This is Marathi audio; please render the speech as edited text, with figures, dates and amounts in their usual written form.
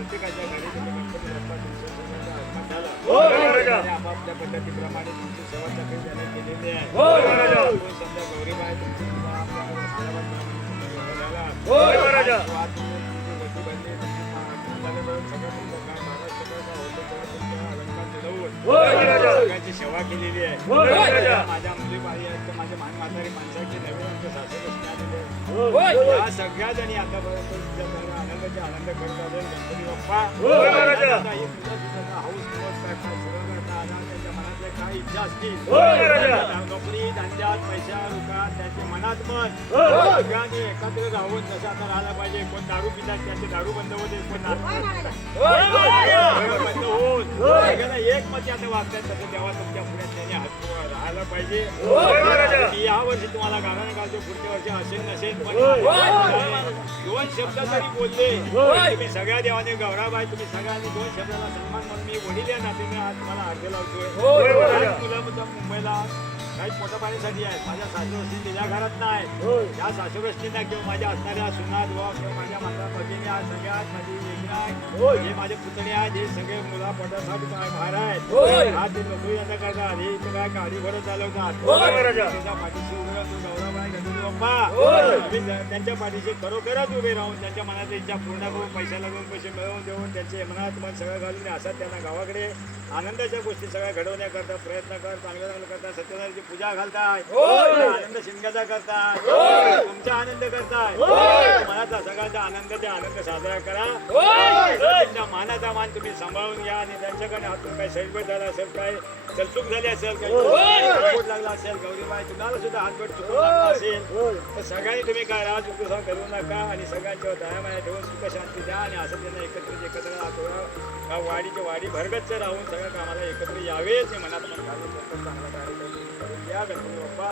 प्रत्येकाच्या घरी तुम्ही गणपती बाप्पा तुमच्या सगळ्यांचा आगमन झाला. आणि आपापल्या पद्धतीप्रमाणे तुमची सेवा चाकरी त्याने केलेली आहे. समजा गौरीबाई तुमची झाला. आज तुमची वटी बनली, तुमची खानदानी मिळून सगळं तुमचं काय महाराष्ट्राचा होतं तेव्हा तुमच्या अलंकार मिळवून सगळ्यांची सेवा केलेली आहे. माझ्या मुली बाई आहेत तर माझ्या मान म्हातारी माणसाची नवीन आमच्या सासू आलेले या सगळ्या जणी आतापर्यंत तुमच्या आनंदाचे आनंद करत आले. गणपती बाप्पा आता ही तुझा तुझा हाऊस दिवस करता सुरू करता आला त्यांच्या मनातल्या काय इच्छा असतील नोकरी धंद्यात पैसा रुकात त्याच्या मनात पण सगळ्यांनी एकत्र राहून जसं आता राहायला पाहिजे. कोण दारू पितात त्याचे दारू बंद होते, कोण बंद होत सगळ्यांना एक मत आता वागतात तसं तेव्हा तुमच्या पुढ्यात त्याने हात राहायला पाहिजे. या वर्षी तुम्हाला गाणं घालतो, पुढच्या वर्षी असेल नसेल पण दोन शब्द तरी बोलले तुम्ही सगळ्या देवाने. गौराबाई तुम्ही सगळ्यांनी दोन शब्दाला सन्मान म्हणून मी वडील या नात्याने आज तुम्हाला अर्घ्य लावतोय. मुलं मुंबईला काही पोटापाण्यासाठी आहेत. माझ्या सासूरस्ती तिच्या घरात नाही. त्या सासूरस्तींना किंवा माझ्या असणाऱ्या सुना दुवा किंवा माझ्या माझ्या भगिनी आज सगळ्यात माझी वेगळी हे माझे पुतणे आहेत. हे सगळे मुला पोटासाठी बाहेर आहेत. आज ते नोकरी यांना करतात. हे इथं काय गाडी भरत चालवतात. त्याच्या पाठीशी उभे तू गौराबाई गणपती बाप्पा त्यांच्या पाठीशी खरोखरच उभे राहून त्यांच्या मनात इच्छा पूर्ण करून पैसा लागून पैसे मिळवून देऊन त्यांचे मनात मन सगळं घालून असतात त्यांना गावाकडे आनंदाच्या गोष्टी सगळ्या घडवण्याकरता प्रयत्न कर. चांगलं चांगलं करतात. सत्यनारायणची पूजा घालताय. आनंद शिमग्याचा करताय. तुमचा आनंद करताय. मनाचा सगळ्यांचा आनंद ते आनंद साजरा करा. त्यांच्या मानाचा मान तुम्ही सांभाळून घ्या. आणि त्यांच्याकडे हातून काही सैलबट झाला असेल, काय चलचूक झाली असेल, काही लागला असेल, गौरीबाई तुम्हाला सुद्धा हातबट चुकून लागला असेल तर सगळ्यांनी तुम्ही काय राहा चुकूसा करू नका. आणि सगळ्यांच्यावर दयामाया ठेवून सुख शांती द्या. आणि असं त्यांना एकत्र वाडीच्या वाडी भरगच्च राहून सगळ्या कामाला एकत्र यावेच. मनात मन घालून चांगला कार्यक्रम करून द्या. गणपती बाप्पा.